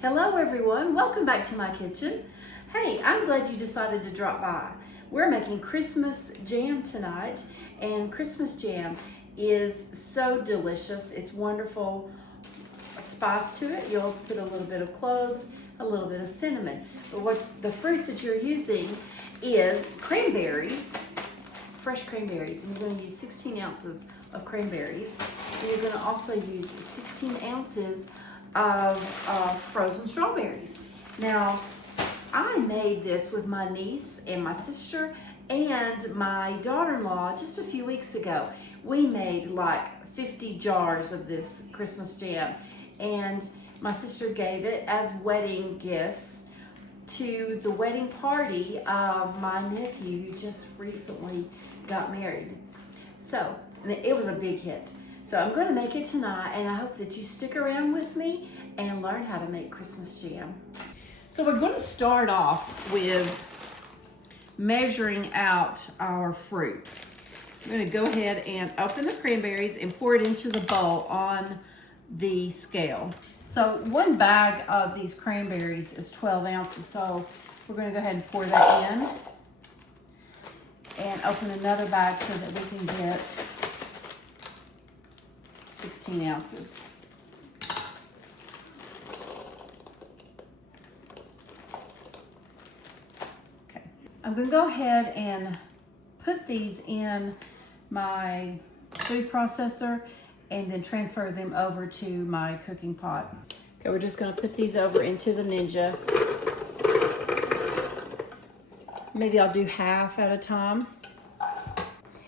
Hello everyone, welcome back to my kitchen. Hey, I'm glad you decided to drop by. We're making Christmas jam tonight, and Christmas jam is so delicious. It's wonderful spice to it. You'll put a little bit of cloves, a little bit of cinnamon. But what the fruit that you're using is cranberries, fresh cranberries, and you're going to use 16 ounces of cranberries. And you're going to also use 16 ounces of frozen strawberries. Now, I made this with my niece and my sister and my daughter-in-law just a few weeks ago. We made like 50 jars of this Christmas jam, and my sister gave it as wedding gifts to the wedding party of my nephew who just recently got married. So, and it was a big hit. So I'm going to make it tonight, and I hope that you stick around with me and learn how to make Christmas jam. So we're going to start off with measuring out our fruit. I'm going to go ahead and open the cranberries and pour it into the bowl on the scale. So one bag of these cranberries is 12 ounces, so we're going to go ahead and pour that in and open another bag so that we can get 16 ounces. Okay, I'm going to go ahead and put these in my food processor and then transfer them over to my cooking pot. Okay, we're just going to put these over into the Ninja. Maybe I'll do half at a time.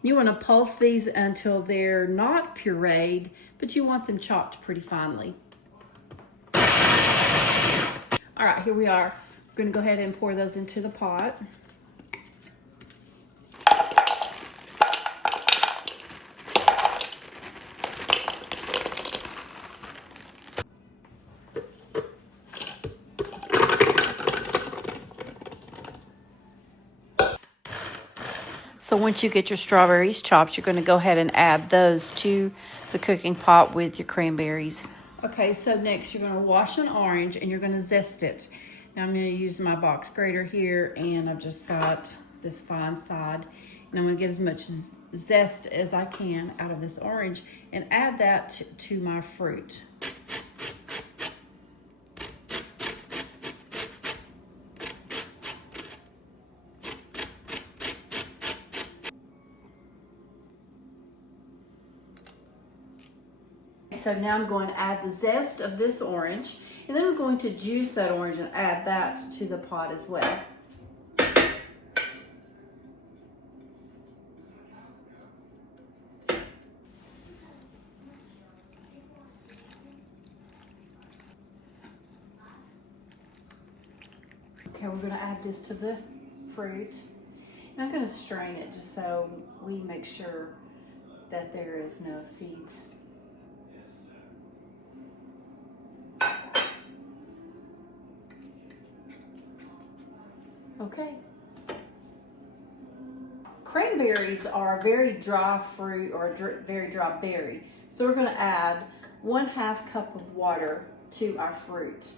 You want to pulse these until they're not pureed, but you want them chopped pretty finely. All right, here we are. We're going to go ahead and pour those into the pot. So once you get your strawberries chopped, you're going to go ahead and add those to the cooking pot with your cranberries. Okay, so next you're going to wash an orange and you're going to zest it. Now I'm going to use my box grater here, and I've just got this fine side. And I'm going to get as much zest as I can out of this orange and add that to my fruit. So now I'm going to add the zest of this orange, and then I'm going to juice that orange and add that to the pot as well. Okay, we're going to add this to the fruit. And I'm going to strain it just so we make sure that there is no seeds. Okay. Cranberries are a very dry fruit, or a very dry berry. So we're going to add 1/2 cup of water to our fruit.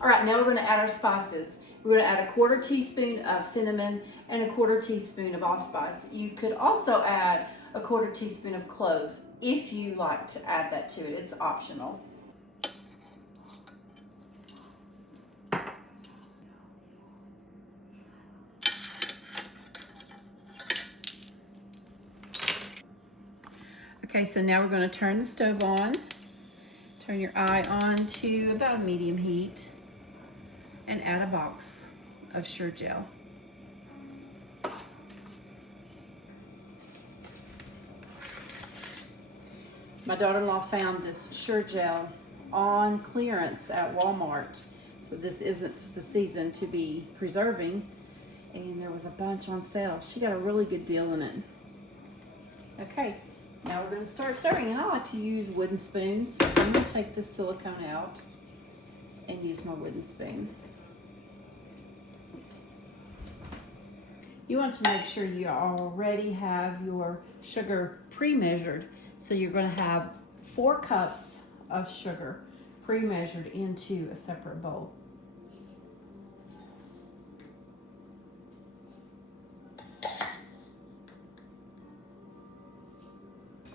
All right, now we're going to add our spices. We're going to add a 1/4 teaspoon of cinnamon and a 1/4 teaspoon of allspice. You could also add a 1/4 teaspoon of cloves if you like to add that to it. It's optional. Okay, so now we're going to turn the stove on. Turn your eye on to about a medium heat and add a box of Sure Jell. My daughter-in-law found this Sure Jell on clearance at Walmart. So this isn't the season to be preserving, and there was a bunch on sale. She got a really good deal in it. Okay. Now we're going to start serving, and I like to use wooden spoons, so I'm going to take this silicone out and use my wooden spoon. You want to make sure you already have your sugar pre-measured, so you're going to have 4 cups of sugar pre-measured into a separate bowl.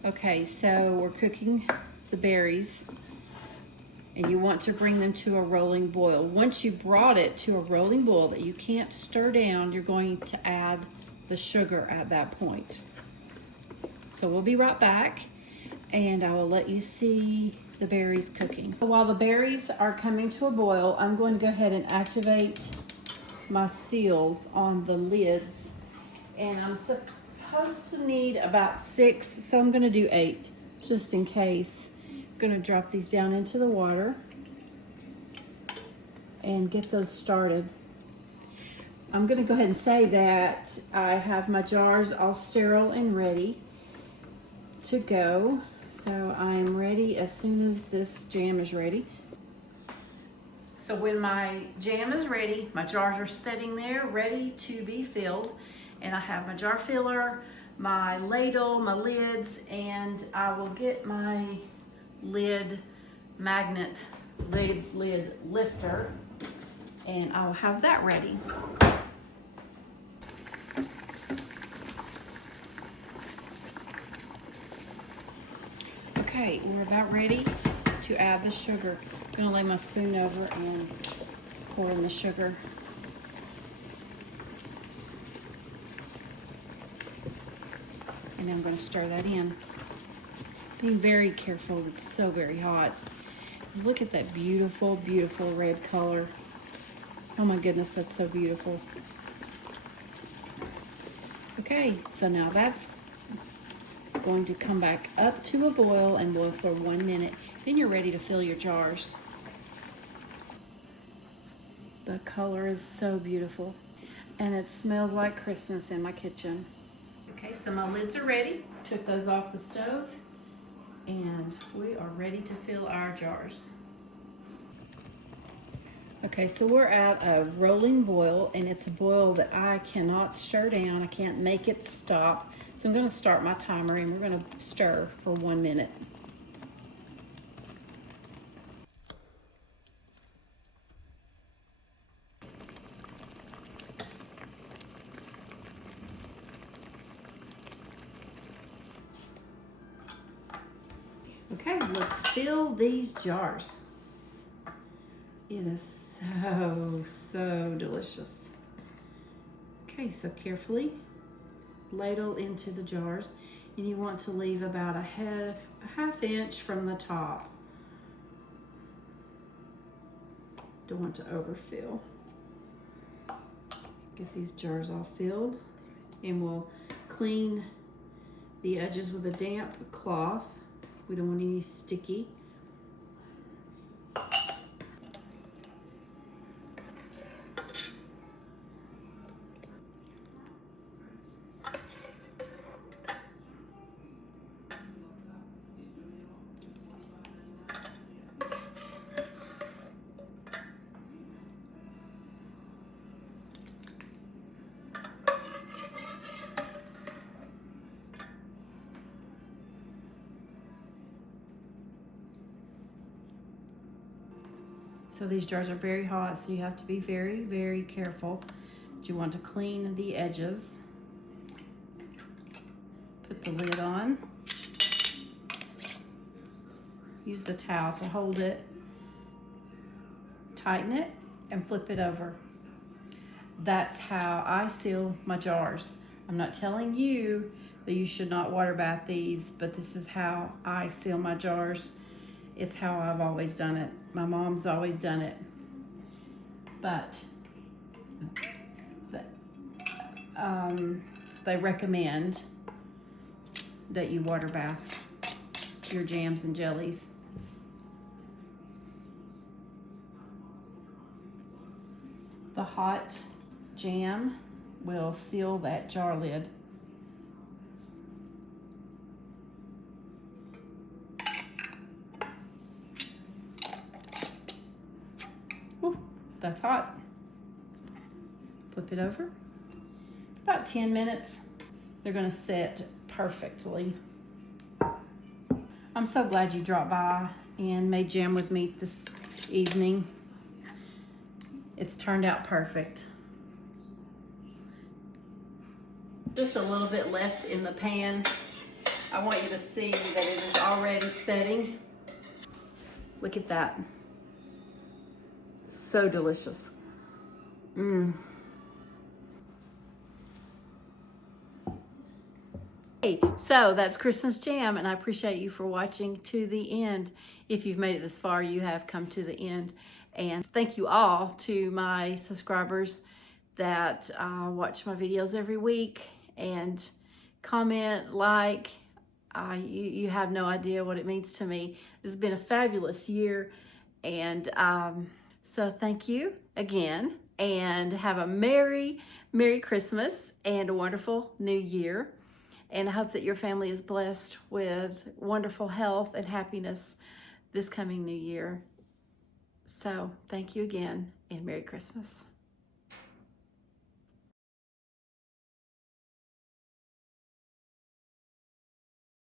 Okay, so we're cooking the berries, and you want to bring them to a rolling boil. Once you brought it to a rolling boil that you can't stir down, you're going to add the sugar at that point. So we'll be right back, and I will let you see the berries cooking. While the berries are coming to a boil, I'm going to go ahead and activate my seals on the lids, and I'm supposed to need about 6, so I'm going to do 8 just in case. I'm going to drop these down into the water and get those started. I'm going to go ahead and say that I have my jars all sterile and ready to go, so I'm ready as soon as this jam is ready. So when my jam is ready, my jars are sitting there ready to be filled, and I have my jar filler, my ladle, my lids, and I will get my lid magnet lid lifter, and I will have that ready. Okay, we're about ready to add the sugar. I'm gonna lay my spoon over and pour in the sugar. And I'm gonna stir that in. Being very careful, it's so very hot. Look at that beautiful, beautiful red color. Oh my goodness, that's so beautiful. Okay, so now that's going to come back up to a boil and boil for 1 minute. Then you're ready to fill your jars. The color is so beautiful, and it smells like Christmas in my kitchen. Okay, so my lids are ready. Took those off the stove, and we are ready to fill our jars. Okay, so we're at a rolling boil, and it's a boil that I cannot stir down. I can't make it stop. So I'm going to start my timer, and we're going to stir for 1 minute. Okay, let's fill these jars. It is so delicious. Okay, so carefully ladle into the jars, and you want to leave about a half inch from the top. Don't want to overfill. Get these jars all filled, and we'll clean the edges with a damp cloth. We don't want any sticky. So these jars are very hot, so you have to be very, very careful. You want to clean the edges. Put the lid on. Use the towel to hold it. Tighten it and flip it over. That's how I seal my jars. I'm not telling you that you should not water bath these, but this is how I seal my jars. It's how I've always done it. My mom's always done it. But they recommend that you water bath your jams and jellies. The hot jam will seal that jar lid. Ooh, that's hot. Flip it over. About 10 minutes. They're going to set perfectly. I'm so glad you dropped by and made jam with meat this evening. It's turned out perfect. Just a little bit left in the pan. I want you to see that it is already setting. Look at that. So delicious. Hey, so that's Christmas jam, and I appreciate you for watching to the end. If you've made it this far, you have come to the end. And thank you all to my subscribers that watch my videos every week and comment, like. You have no idea what it means to me. This has been a fabulous year, and so thank you again, and have a Merry Christmas and a wonderful New Year. And I hope that your family is blessed with wonderful health and happiness this coming New Year. So thank you again, and Merry Christmas.